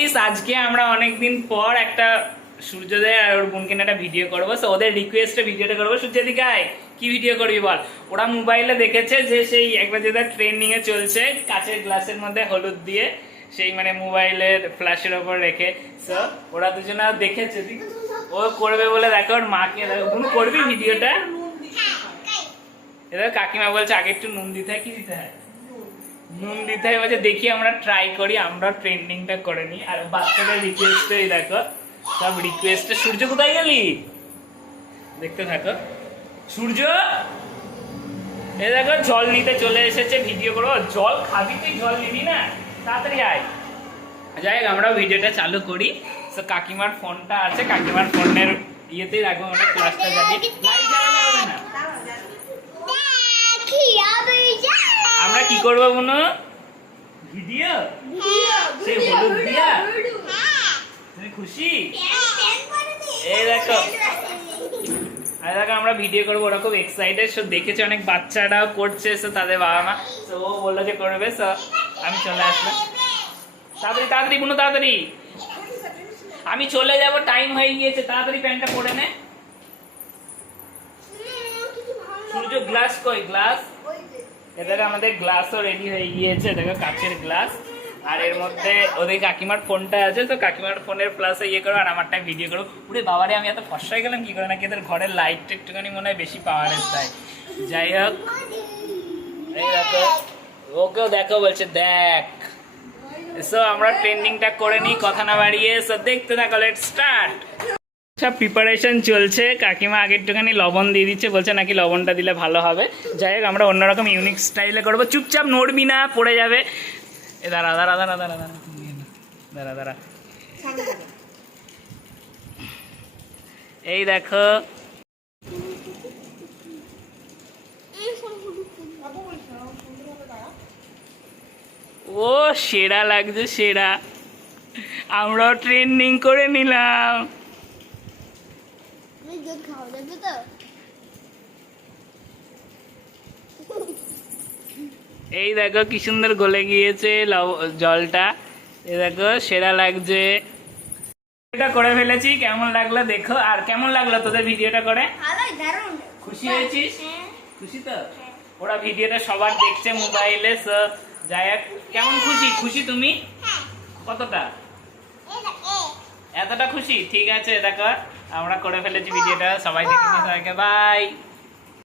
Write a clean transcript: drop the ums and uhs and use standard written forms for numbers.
Guys, আজকে আমরা অনেকদিন পর একটা সূর্যোদয় আর ওর বোনকে একটা ভিডিও করবো। তো ওদের রিকোয়েস্টে ভিডিওটা করবো। সূর্যদিকায় কি ভিডিও করবি বল? ওরা মোবাইলে দেখেছে যে সেই একবার যেটা ট্রেন্ডিং এ চলছে, কাঁচের গ্লাসের মধ্যে হলুদ দিয়ে সেই মানে মোবাইলের ফ্ল্যাশের ওপর রেখে। তো ওরা দুজনে দেখেছে, ও করবে বলে দেখো ওর মাকে দেখো। বোন করবি ভিডিওটা? এবার কাকিমা বলছে আগে একটু নুন দিতে হয়। কি দিতে হয়? নুন দিতে হয় বলছে। দেখি আমরা ট্রাই করি, আমরা ট্রেন্ডিংটা করে নিই। আর বাচ্চাদের রিকোয়েস্টে দেখো, সব রিকোয়েস্টে। সূর্য কোথায় গেলি? দেখতে থাকো। সূর্য এ দেখো জল নিতে চলে এসেছে, ভিডিও করবো। জল খাবি? তুই জল নিবি না? তাড়াতাড়ি আয়। যাই হোক, আমরা ভিডিওটা চালু করি। তো কাকিমার ফোনটা আছে, কাকিমার ফোনের ইয়েতেই রাখবো আমরা ক্লাসটা জানি। লাইট জ্বালানো হবে না। আমরা কি করবো বোনো? ভিডিও সেই হলুদ দিয়া। তুমি খুশি? এই দেখো, আর দেখো আমরা ভিডিও করবো। ওরা খুব এক্সাইটেড। সব দেখেছে, অনেক বাচ্চারাও করছে, সো তাদের বাবা মা। তো ও বললো যে করবে। সো আমি চলে আসলাম। তাড়াতাড়ি তাড়াতাড়ি বোনো, তাড়াতাড়ি। আমি চলে যাব, টাইম হয়ে গিয়েছে। তাড়াতাড়ি প্যান্টটা পরে নে। সূর্য গ্লাস কই? গ্লাস এদের আমাদের গ্লাসও রেডি হয়ে গিয়েছে। দেখো কাচের গ্লাস। আর এর মধ্যে ওদের কাকিমার ফোনটা আছে, তো কাকিমার ফোনের প্লাসে ইয়ে করো আর আমারটা ভিডিও করো। ওরে বাবারে, আমি এত ফর্সা হয়ে গেলাম কি করে? নাকি এদের ঘরের লাইটটা একটুখানি মনে হয় বেশি পাওয়ারের তাই। যাই হোক, এই দেখো ওকেও দেখো বলছে দেখ। সো আমরা ট্রেন্ডিংটা করে নিই কথা না বাড়িয়ে। সো দেখতে থাকো, লেটস স্টার্ট। সব প্রিপারেশন চলছে। কাকিমা আগে একটুখানি লবণ দিয়ে দিচ্ছে, বলছে নাকি লবণটা দিলে ভালো হবে। যাই হোক, আমরা অন্যরকম ইউনিক স্টাইলে করবো। চুপচাপ নড়বি না, পড়ে যাবে। এ দাঁড়া দাঁড়া দাঁড়া দাঁড়া দাঁড়া দাঁড়া দাঁড়া। এই দেখো, ও সেরা লাগছে, সেরা। আমরাও ট্রেন্ডিং করে নিলাম। এই দেখো কি সুন্দর গলে গিয়েছে জলটা। এই দেখো সেরা লাগছে। এটা করে ফেলেছি, কেমন লাগলো দেখো। আর কেমন লাগলো তোদের ভিডিওটা করে? খুশি হয়েছিস? খুশি তো? ওরা ভিডিওটা সবার দেখছে মোবাইলে। যাই হোক, কেমন খুশি? খুশি তুমি কতটা? এতটা খুশি? ঠিক আছে, দেখো আমরা করে ফেলেছি ভিডিওটা। সবাই দেখে নিই, সবাইকে বাই।